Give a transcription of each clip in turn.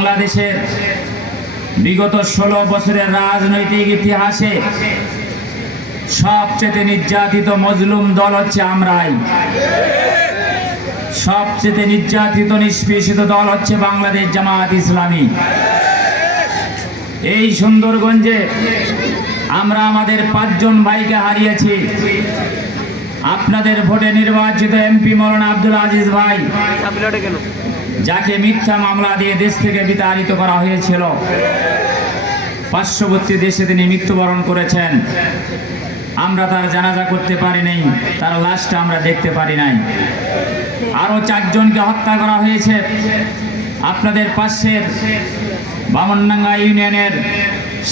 বাংলাদেশের বিগত 16 বছরের রাজনৈতিক ইতিহাসে সবচেয়ে নির্যাতিত মজলুম দল হচ্ছে আমরাই। সবচেয়ে নির্যাতিত নিষ্পেষিত দল হচ্ছে বাংলাদেশ জামাত ইসলামী। এই সুন্দরগঞ্জে আমরা আমাদের 5 জন ভাইকে হারিয়েছি। আপনাদের ভোটে নির্বাচিত এমপি মৌলানা আব্দুল আজিজ ভাই, যাকে মিথ্যা মামলা দিয়ে দেশ থেকে বিতাড়িত করা হয়েছিল, পার্শ্ববর্তী দেশে তিনি মৃত্যুবরণ করেছেন। আমরা তার জানাজা করতে পারি নাই, তার লাশটা আমরা দেখতে পারি নাই। আরো 4 জনকে হত্যা করা হয়েছে আপনাদের পাশের বামনডাঙ্গা ইউনিয়নের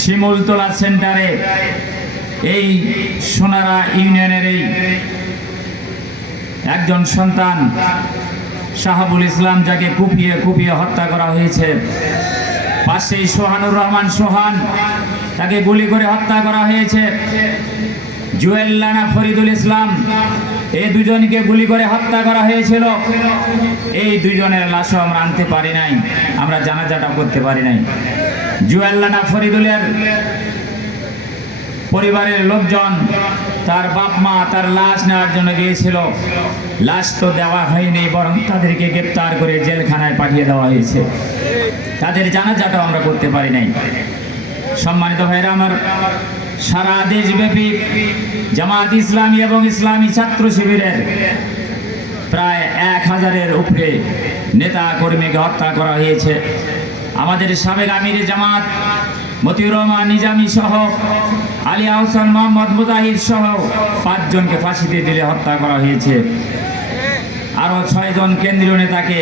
শিমুলতলা সেন্টারে। এই সোনারা ইউনিয়নের এই একজন সন্তান শাহাবুল ইসলাম, যাকে কুপিয়ে হত্যা করা হয়েছে। পাশেই সোহানুর রহমান সোহান, তাকে গুলি করে হত্যা করা হয়েছে। জুয়েল রানা ফরিদুল ইসলাম, এই 2 জনকে গুলি করে হত্যা করা হয়েছিল। এই 2 জনের লাশও আমরা আনতে পারি নাই, আমরা জানাজাটা করতে পারি নাই। জুয়েল রানা ফরিদুলের পরিবারের লোকজন, তার বাপ মা তার লাশ নেওয়ার জন্য গিয়েছিল। লাশ তো দেওয়া হয়নি, বরং তাদেরকে গ্রেপ্তার করে জেলখানায় পাঠিয়ে দেওয়া হয়েছে। তাদের জানাজাটাও আমরা করতে পারি নাই। সম্মানিত ভাইরা আমার, সারা দেশব্যাপী জামাত ইসলামী এবং ইসলামী ছাত্র শিবিরের প্রায় 1000-এর উপরে নেতা কর্মীকে হত্যা করা হয়েছে। আমাদের সাবেক আমির জামাত মতিউর রহমান নিজামী সহ আলী আহসান মোহাম্মদ মুজাহিদ সহ 5 জনকে ফাঁসিতে দিলে হত্যা করা হয়েছে। আরো 6 জন কেন্দ্রীয় নেতাকে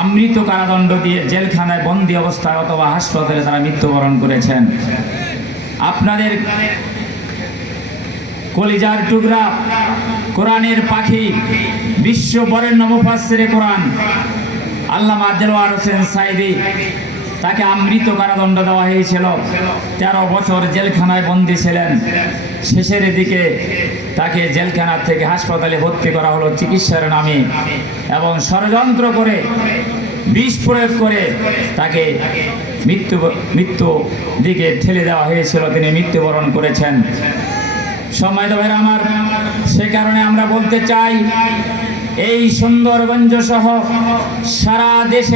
আমৃত কারাদণ্ড দিয়ে জেলখানায় বন্দী অবস্থায় অথবা হাসপাতালে তারা মৃত্যুবরণ করেছেন। আপনাদের কলিজার টুকরা, কোরআনের পাখি, বিশ্ব বরেণ্য মুফাসসিরে কোরআন আল্লামা দেলোয়ার হোসেন সাইদি, তাকে আমৃত কারাদণ্ড দেওয়া হয়েছিল। 13 বছর জেলখানায় বন্দী ছিলেন। শেষের দিকে তাকে জেলখানা থেকে হাসপাতালে ভর্তি করা হলো চিকিৎসার নামে, এবং ষড়যন্ত্র করে বিষ প্রয়োগ করে তাকে মৃত্যু দিকে ঠেলে দেওয়া হয়েছিল। তিনি মৃত্যুবরণ করেছেন। সম্মানিত ভাইরা আমার, সে কারণে আমরা বলতে চাই, এই সুন্দরগঞ্জ সহ সারা দেশে